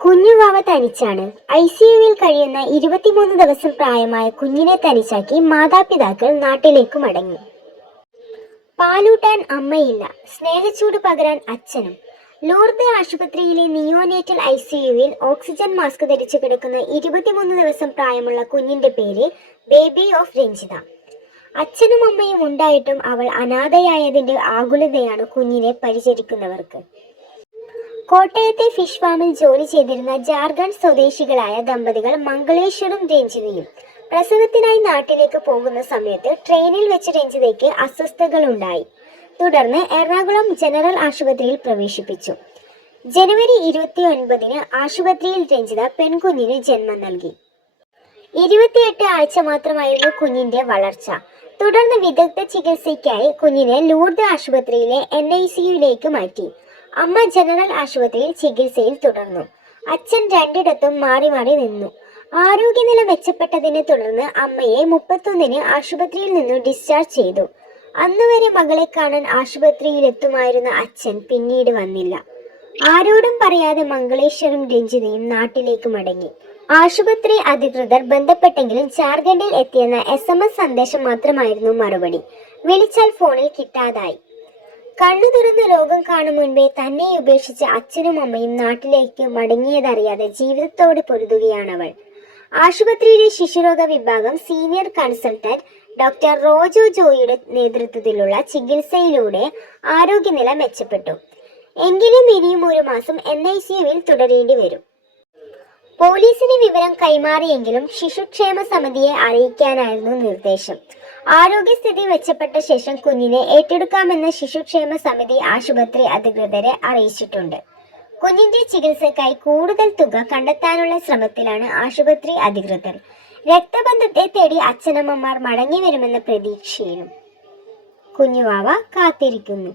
കുഞ്ഞുവാവ തനിച്ചാണ്. I C യുവിൽ കഴിയുന്ന ഇരുപത്തിമൂന്ന് ദിവസം പ്രായമായ കുഞ്ഞിനെ തനിച്ചാക്കി മാതാപിതാക്കൾ നാട്ടിലേക്ക് മടങ്ങി. പാലൂട്ടാൻ അമ്മയില്ല. സ്നേഹച്ചൂട് പകരാൻ അച്ഛനും. ലോർദ് ആശുപത്രിയിലെ നിയോനേറ്റൽ ഐ സി യുവിൽ ഓക്സിജൻ മാസ്ക് ധരിച്ചു കിടക്കുന്ന ഇരുപത്തിമൂന്ന് ദിവസം പ്രായമുള്ള കുഞ്ഞിന്റെ പേര് ബേബി ഓഫ് രഞ്ജിത. അച്ഛനും അമ്മയും ഉണ്ടായിട്ടും അവൾ അനാഥയായതിന്റെ ആകുലതയാണ് കുഞ്ഞിനെ പരിചരിക്കുന്നവർക്ക്. കോട്ടയത്തെ ഫിഷ് ഫാമിൽ ജോലി ചെയ്തിരുന്ന ജാർഖണ്ഡ് സ്വദേശികളായ ദമ്പതികൾ മംഗളേശ്വറും രഞ്ജിതയും പ്രസവത്തിനായി നാട്ടിലേക്ക് പോകുന്ന സമയത്ത് ട്രെയിനിൽ വെച്ച് രഞ്ജിതയ്ക്ക് അസ്വസ്ഥതകൾ ഉണ്ടായി തുടർന്ന് എറണാകുളം ജനറൽ ആശുപത്രിയിൽ പ്രവേശിപ്പിച്ചു. ജനുവരി ഇരുപത്തി ഒൻപതിന് ആശുപത്രിയിൽ രഞ്ജിത പെൺകുഞ്ഞിന് ജന്മം നൽകി. ഇരുപത്തിയെട്ട് ആഴ്ച മാത്രമായിരുന്നു കുഞ്ഞിന്റെ വളർച്ച. തുടർന്ന് വിദഗ്ധ ചികിത്സയ്ക്കായി കുഞ്ഞിനെ ലൂർദ് ആശുപത്രിയിലെ എൻ ഐ സിയുയിലേക്ക് മാറ്റി. അമ്മ ജനറൽ ആശുപത്രിയിൽ ചികിത്സയിൽ തുടർന്നു. അച്ഛൻ രണ്ടിടത്തും മാറി മാറി നിന്നു. ആരോഗ്യനില മെച്ചപ്പെട്ടതിനെ തുടർന്ന് അമ്മയെ മുപ്പത്തൊന്നിന് ആശുപത്രിയിൽ നിന്നു ഡിസ്ചാർജ് ചെയ്തു. അന്നുവരെ മകളെ കാണാൻ ആശുപത്രിയിൽ ആശുപത്രിയിലെത്തുമായിരുന്ന അച്ഛൻ പിന്നീട് വന്നില്ല. ആരോടും പറയാതെ മംഗളേശ്വരും രഞ്ജിതയും നാട്ടിലേക്ക് മടങ്ങി. ആശുപത്രി അധികൃതർ ബന്ധപ്പെട്ടെങ്കിലും ജാർഖണ്ഡിൽ എത്തിയെന്ന എസ് സന്ദേശം മാത്രമായിരുന്നു മറുപടി. വിളിച്ചാൽ ഫോണിൽ കിട്ടാതായി. കണ്ണു തുറന്ന് ലോകം കാണും മുൻപേ തന്നെ ഉപേക്ഷിച്ച് അച്ഛനും അമ്മയും നാട്ടിലേക്ക് മടങ്ങിയതറിയാതെ ജീവിതത്തോട് പൊരുതുകയാണവൾ ആശുപത്രിയിലെ ശിശുരോഗ വിഭാഗം സീനിയർ കൺസൾട്ടന്റ് ഡോക്ടർ റോജോ ജോയിയുടെ നേതൃത്വത്തിലുള്ള ചികിത്സയിലൂടെ ആരോഗ്യനില മെച്ചപ്പെട്ടു. എങ്കിലും ഇനിയും ഒരു മാസം എൻ ഐ സിയുവിൽ തുടരേണ്ടി വരും. പോലീസിന് വിവരം കൈമാറിയെങ്കിലും ശിശുക്ഷേമ സമിതിയെ അറിയിക്കാനായിരുന്നു നിർദ്ദേശം. ആരോഗ്യസ്ഥിതി മെച്ചപ്പെട്ട ശേഷം കുഞ്ഞിനെ ഏറ്റെടുക്കാമെന്ന് ശിശുക്ഷേമ സമിതി ആശുപത്രി അധികൃതരെ അറിയിച്ചിട്ടുണ്ട്. കുഞ്ഞിന്റെ ചികിത്സക്കായി കൂടുതൽ തുക കണ്ടെത്താനുള്ള ശ്രമത്തിലാണ് ആശുപത്രി അധികൃതർ. രക്തബന്ധത്തെ തേടി അച്ഛനമ്മമാർ മടങ്ങി വരുമെന്ന പ്രതീക്ഷയിലും കുഞ്ഞുവാവ കാത്തിരിക്കുന്നു.